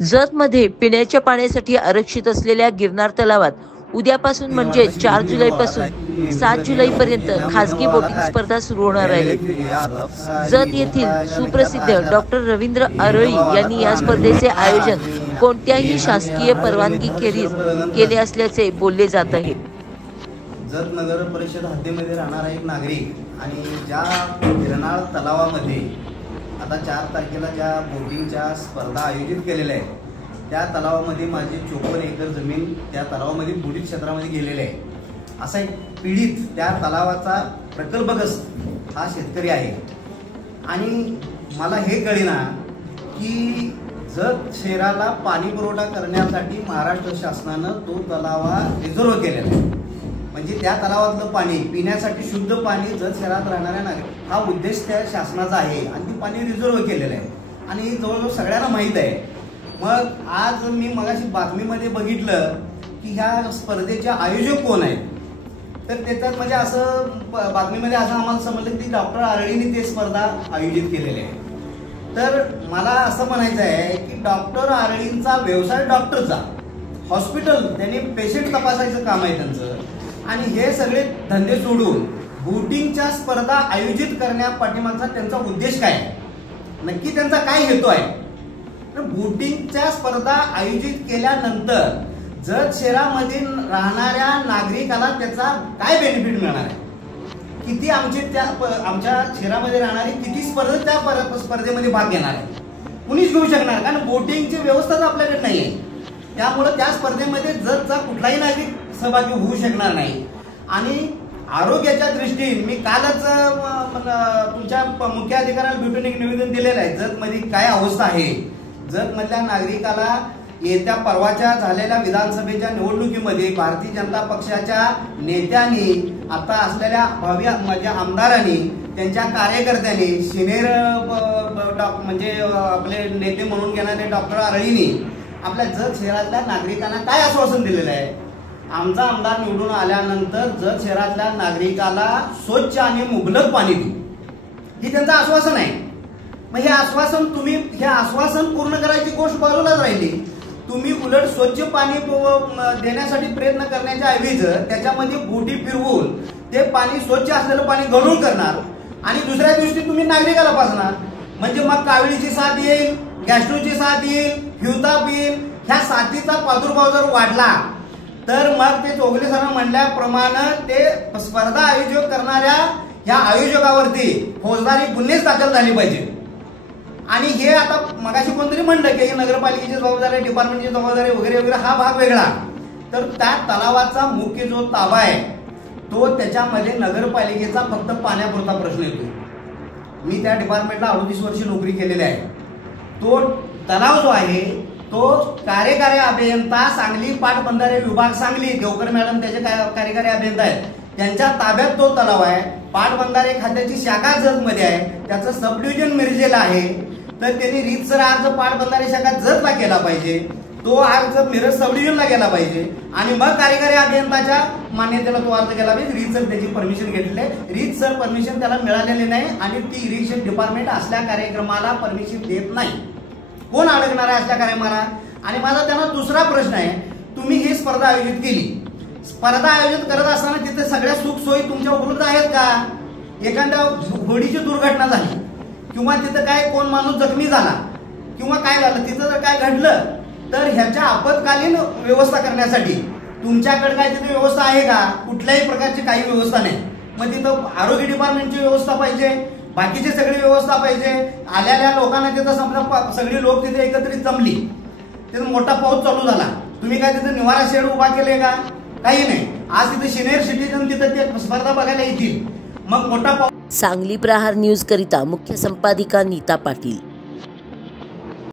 जतमध्ये पिण्याच्या पाण्यासाठी आरक्षित असलेल्या गिरनार तलावात उद्यापासून म्हणजे 4 जुलैपासून 7 जुलैपर्यंत खासगी बोटिंग स्पर्धा सुरू होणार आहे। जत येथील सुप्रसिद्ध डॉक्टर रवींद्र आरळी यांनी या स्पर्धेचे आयोजन कोणत्याही शासकीय परवानगी खेरीज केले असल्याचे बोलले जात आहे। जत नगर परिषद हद्दीमध्ये राहणारा एक नागरिक आणि ज्या गिरनार तलावामध्ये आता 4 तारखेला ज्या बोटिंगच्या स्पर्धा आयोजित केलेल्या आहेत त्या तलावामध्ये माझी 54 एकर जमीन त्या तलावामध्ये बोटिंग क्षेत्रामध्ये गेलेले आहे। असा एक पीडित त्या तलावाचा प्रकल्पग्रस्त हा शेतकरी आहे आणि मला हे कळेना की जत शहराला पाणी पुरवठा करण्यासाठी महाराष्ट्र शासनानं तो तलावा रिझर्व केलेला आहे। म्हणजे त्या तलावातलं पाणी पिण्यासाठी शुद्ध पाणी जत शहरात राहणाऱ्या नागरिक हा उद्देश त्या शासनाचा आहे आणि ते पाणी रिझर्व केलेलं आहे आणि जवळजवळ सगळ्यांना माहीत आहे। मग आज मी मगाशी बातमीमध्ये बघितलं की ह्या स्पर्धेचे आयोजक कोण आहेत, तर त्याच्यात म्हणजे असं बातमीमध्ये असं आम्हाला समजलं की डॉक्टर आरळींनी ते स्पर्धा आयोजित केलेली आहे। तर मला असं म्हणायचं आहे की डॉक्टर आरळींचा व्यवसाय डॉक्टरचा, हॉस्पिटल त्यांनी पेशंट तपासायचं काम आहे त्यांचं, आणि हे सगळे धंदे सोडून बोटिंगच्या स्पर्धा आयोजित करण्यापाठीमागचा त्यांचा उद्देश काय आहे, नक्की त्यांचा काय हेतू आहे। बोटिंगच्या स्पर्धा आयोजित केल्यानंतर जत शहरामध्ये राहणाऱ्या नागरिकाला त्याचा काय बेनिफिट मिळणार आहे, किती आमच्या शहरामध्ये राहणारे किती स्पर्धक त्या स्पर्धेमध्ये भाग घेणार आहे, कुणीच घेऊ शकणार, कारण बोटिंगची व्यवस्थाच आपल्याकडे नाही आहे। त्यामुळे त्या स्पर्धेमध्ये जतचा कुठलाही नागरिक सहभागी होऊ शकणार नाही। आणि आरोग्याच्या दृष्टीने मी कालच तुमच्या मुख्य अधिकाऱ्याला भेटून एक निवेदन दिलेलं आहे जत मध्ये काय अवस्था आहे। जत मधल्या नागरिकाला येत्या परवाच्या झालेल्या विधानसभेच्या निवडणुकीमध्ये भारतीय जनता पक्षाच्या नेत्यांनी आता असलेल्या भावी म्हणजे आमदारांनी त्यांच्या कार्यकर्त्यांनी सिनियर म्हणजे आपले नेते म्हणून घेणारे डॉक्टर आरळींनी आपल्या जत शहरातल्या नागरिकांना काय आश्वासन दिलेलं आहे, आमचा आमदार निवडून आल्यानंतर जत शहरातल्या नागरिकाला स्वच्छ आणि मुबलक पाणी देऊ, ही त्यांचं आश्वासन आहे। मग हे आश्वासन पूर्ण करायची गोष्ट बाजूलाच राहिली, तुम्ही उलट स्वच्छ पाणी देण्यासाठी प्रयत्न करण्याच्या ऐवजी त्याच्यामध्ये बोटी फिरवून ते पाणी स्वच्छ असलेलं पाणी गढूळ करणार आणि दुसऱ्या दिवशी तुम्ही नागरिकाला पाजणार, म्हणजे मग कावळीची साथ येईल, गॅस्ट्रोची साथ येईल, हिवताप येईल। ह्या साथीचा प्रादुर्भाव जर वाढला तर मग ते चौगले सर म्हणल्याप्रमाणे ते स्पर्धा आयोजक करणाऱ्या ह्या आयोजकावरती फौजदारी गुन्हे दाखल झाले पाहिजे। आणि हे आता मगाशी कोणतरी म्हणलं की नगरपालिकेची जबाबदारी, डिपार्टमेंटची जबाबदारी वगैरे वगैरे, हा भाग वेगळा। तर त्या तलावाचा मुख्य जो ताबा आहे तो त्याच्यामध्ये नगरपालिकेचा फक्त पाण्यापुरता प्रश्न येतो। मी त्या डिपार्टमेंटला 38 वर्ष नोकरी केलेली आहे। तो तलाव जो आहे तो कार्यकारी अभियंता सांगली पाटबंधारे विभाग सांगली, देवकर मॅडम त्याचे कार्यकारी अभियंता आहेत, त्यांच्या ताब्यात तो तलाव आहे। पाटबंधारे खात्याची शाखा जत मध्ये आहे, त्याचं सब डिव्हिजन मिरजेला आहे। तर त्यांनी रीतसर अर्ज पाटबंधारे शाखा जतला केला पाहिजे, तो अर्ज मिरज सब डिव्हिजनला गेला पाहिजे आणि मग कार्यकारी अभियंताच्या मान्यतेला तो अर्ज केला पाहिजे। रीतसर त्याची परमिशन घेतलेली आहे, रीतसर परमिशन त्याला मिळालेली नाही आणि ती इरिगेशन डिपार्टमेंट असल्या कार्यक्रमाला परमिशन देत नाही। कोण अडकणार आहे असल्या कार्यक्रमाला? आणि माझा त्यांना दुसरा प्रश्न आहे, तुम्ही ही स्पर्धा आयोजित केली, स्पर्धा आयोजित करत असताना तिथे सगळ्या सुख सोयी तुमच्या उपलब्ध आहेत का? एखाद्या होडीची दुर्घटना झाली किंवा तिथं काय कोण माणूस जखमी झाला किंवा काय झालं, तिथं जर काय घडलं तर ह्याच्या आपत्कालीन व्यवस्था करण्यासाठी तुमच्याकडे काय तिथे व्यवस्था आहे का? कुठल्याही प्रकारची काही व्यवस्था नाही। मग तिथं आरोग्य डिपार्टमेंटची व्यवस्था पाहिजे, बाकीची सगळी व्यवस्था पाहिजे। आलेल्या लोकांना तिथं समजा सगळी लोक तिथे एकत्रित जमली, तिथं मोठा पाऊस चालू झाला, तुम्ही काय तिथे निवारा शेड उभा केले का? काही नाही। आज तिथे सिनियर सिटीजन तिथे ते स्पर्धा बघायला येतील, मग मोठा पाऊस। सांगली प्रहार न्यूज करिता मुख्य संपादिका नीता पाटील।